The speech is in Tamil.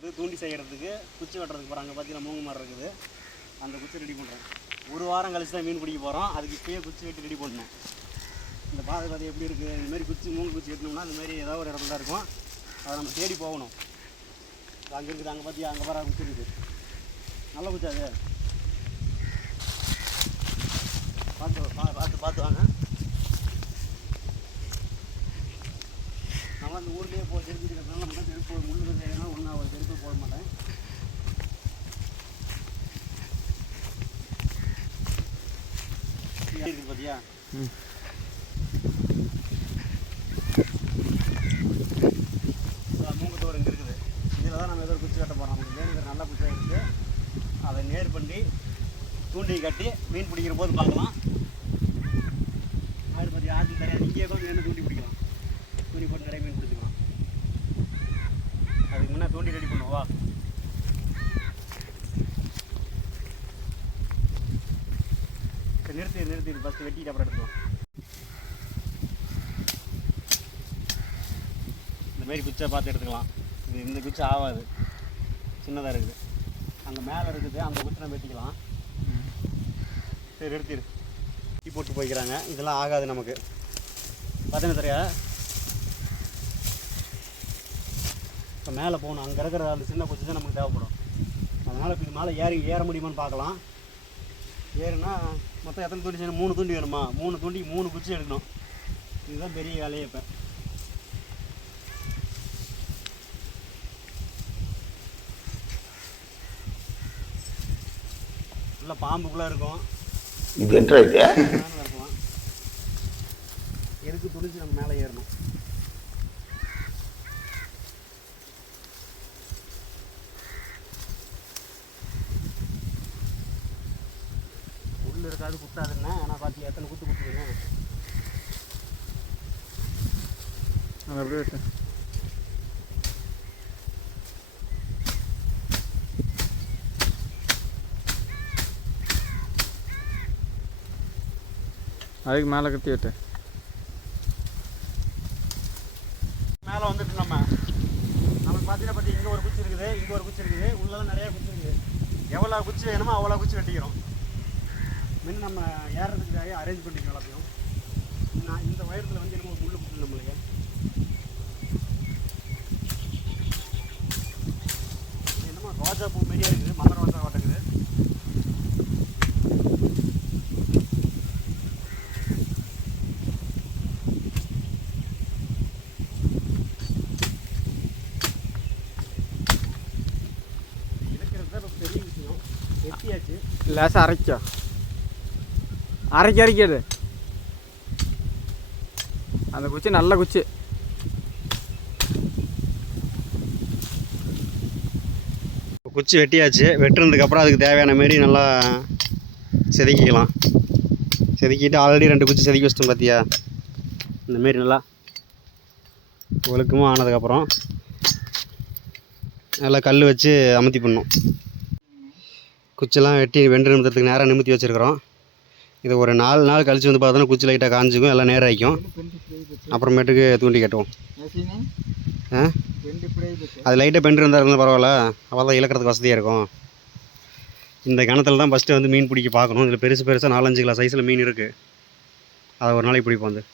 இருக்குது தூண்டி செய்கிறதுக்கு குச்சி வெட்டுறதுக்கு போகிறாங்க பார்த்தீங்கன்னா மூங்கு மரம் இருக்குது. அந்த குச்சி ரெடி பண்ணுறேன் ஒரு வாரம் கழிச்சு தான் மீன் பிடிக்க போகிறோம் அதுக்கு இப்போயே குச்சி வெட்டி ரெடி பண்ணணும் இந்த பாதை பாதை எப்படி இருக்குது இந்தமாரி குச்சி மூங்கு குச்சி வெட்டணும்னா இந்த ஏதாவது ஒரு இடத்துல தான் இருக்கும். அதை நம்ம தேடி போகணும். அங்கே இருக்குது அங்கே பார்த்தியா அங்கே பாரு குச்சி இருக்குது. நல்ல குச்சி அது. பார்த்து பார்த்து நான் அந்த ஊர்லேயே போ தெரிஞ்சுக்கிறதுனால மட்டும் செருப்பு முள்ளு செய்யணும் ஒன்றா ஒரு செருப்பு போட மாட்டேன். இருக்குது பார்த்தியா ம். மூங்கத்தோடு இங்கே இருக்குது. இதில் தான் நம்ம ஏதோ குச்சி வெட்ட போகிறோம் நமக்கு வேணுங்கிற நல்ல குச்சியாக இருக்குது அதை நேர் பண்ணி தூண்டி கட்டி மீன் பிடிக்கிற போது பார்க்கலாம். ஆடு பற்றி ஆற்று தரையா இங்கேயே கொஞ்சம் வேணும் தூண்டி பிடிக்கலாம். தூண்டி போட்டு நிறைய மீன் பிடிச்சிக்கலாம். அதுக்கு முன்னே தூண்டி ரெடி பண்ணுவா சரி நிறுத்தி நிறுத்தி ஃபஸ்ட்டு வெட்டிட்டு அப்புறம் எடுத்துக்கலாம். இந்த மாதிரி குச்சை பார்த்து எடுத்துக்கலாம். இது இந்த குச்சி ஆகாது. சின்னதாக இருக்குது. அங்கே மேலே இருக்குது அந்த குச்சி நம்ம வெட்டிக்கலாம். சரி எடுத்துரு டீ போட்டு போய்க்கிறாங்க. இதெல்லாம் ஆகாது நமக்கு. பார்த்தீங்கன்னா தெரியாது இப்போ மேலே போகணும் அங்கே இருக்கிற அந்த சின்ன குச்சி தான் நமக்கு தேவைப்படும். அதனால் இப்போ இது மேலே ஏறி ஏற முடியுமான்னு பார்க்கலாம். ஏறுனா மொத்தம் எத்தனை தூண்டி செய்யணும்? மூணு தூண்டி வேணுமா? மூணு தூண்டி மூணு குச்சி எடுக்கணும். இதுதான் பெரிய வேலையே இப்போ. உள்ள பாம்புக்குள்ளே இருக்கும். இது எதுக்கு துணிச்சு நம்ம மேலே ஏறணும். இருக்காது குத்தாதுன்னா ஆனால் பார்த்து எத்தனை குத்து குத்துதுங்க அது அப்படியே அதுக்கு மேலே கட்டி விட்டு. மேலே வந்துட்டு நம்ம நமக்கு பார்த்தீங்கன்னா பார்த்தி இங்கே ஒரு குச்சி இருக்குது இங்கே ஒரு குச்சி இருக்குது உள்ளலாம் நிறைய குச்சி இருக்குது. எவ்வளோ குச்சி வேணுமோ அவ்வளோ குச்சி வெட்டிக்கிறோம். முன்ன நம்ம ஏறதுக்காக அரேஞ்ச் பண்ணிக்கலாம் எல்லாத்தையும் நான் இந்த வயரத்தில் வந்து என்னமோ முள்ளு கொடுத்து நம்மளுக்கு. என்னமோ ரோஜா பூ மாரியே இருக்குது மலர் ரோஜா வாட்டங்குது பெரிய விஷயம். லேசாக அரைக்கும் அரைக்க அரைக்காது அந்த குச்சி நல்ல குச்சி. குச்சி வெட்டியாச்சு. வெட்டுனதுக்கப்புறம் அதுக்கு தேவையான மாரி நல்லா செதுக்கிக்கலாம். செதுக்கிட்டு ஆல்ரெடி ரெண்டு குச்சி செதுக்கி வச்சிட்டோம் பார்த்தியா இந்த மாரி நல்லா ஒழுக்கமாக ஆனதுக்கப்புறம் நல்லா கல் வச்சு அமுத்தி பண்ணணும் குச்செல்லாம் வெட்டி வெண்டு நிமிடத்துக்கு நேராக நிமித்தி வச்சுருக்குறோம். இது ஒரு நாலு நாள் கழித்து வந்து பார்த்தோன்னா குச்சி லைட்டாக காஞ்சிக்கும் எல்லாம் நேரம் ஆகிக்கும் அப்புறமேட்டுக்கு தூண்டி கட்டுவோம். ஆ? அது லைட்டாக பெண்டு இருந்தால் இருந்தால் பரவாயில்ல. அவள் தான் இழக்கிறதுக்கு வசதியாக இருக்கும். இந்த கிணத்துல தான் ஃபஸ்ட்டு வந்து மீன் பிடிக்க பார்க்கணும். இதில் பெருசு பெருசாக நாலஞ்சு கிலோ சைஸில் மீன் இருக்குது அதை ஒரு நாளைக்கு பிடிப்போம் வந்து.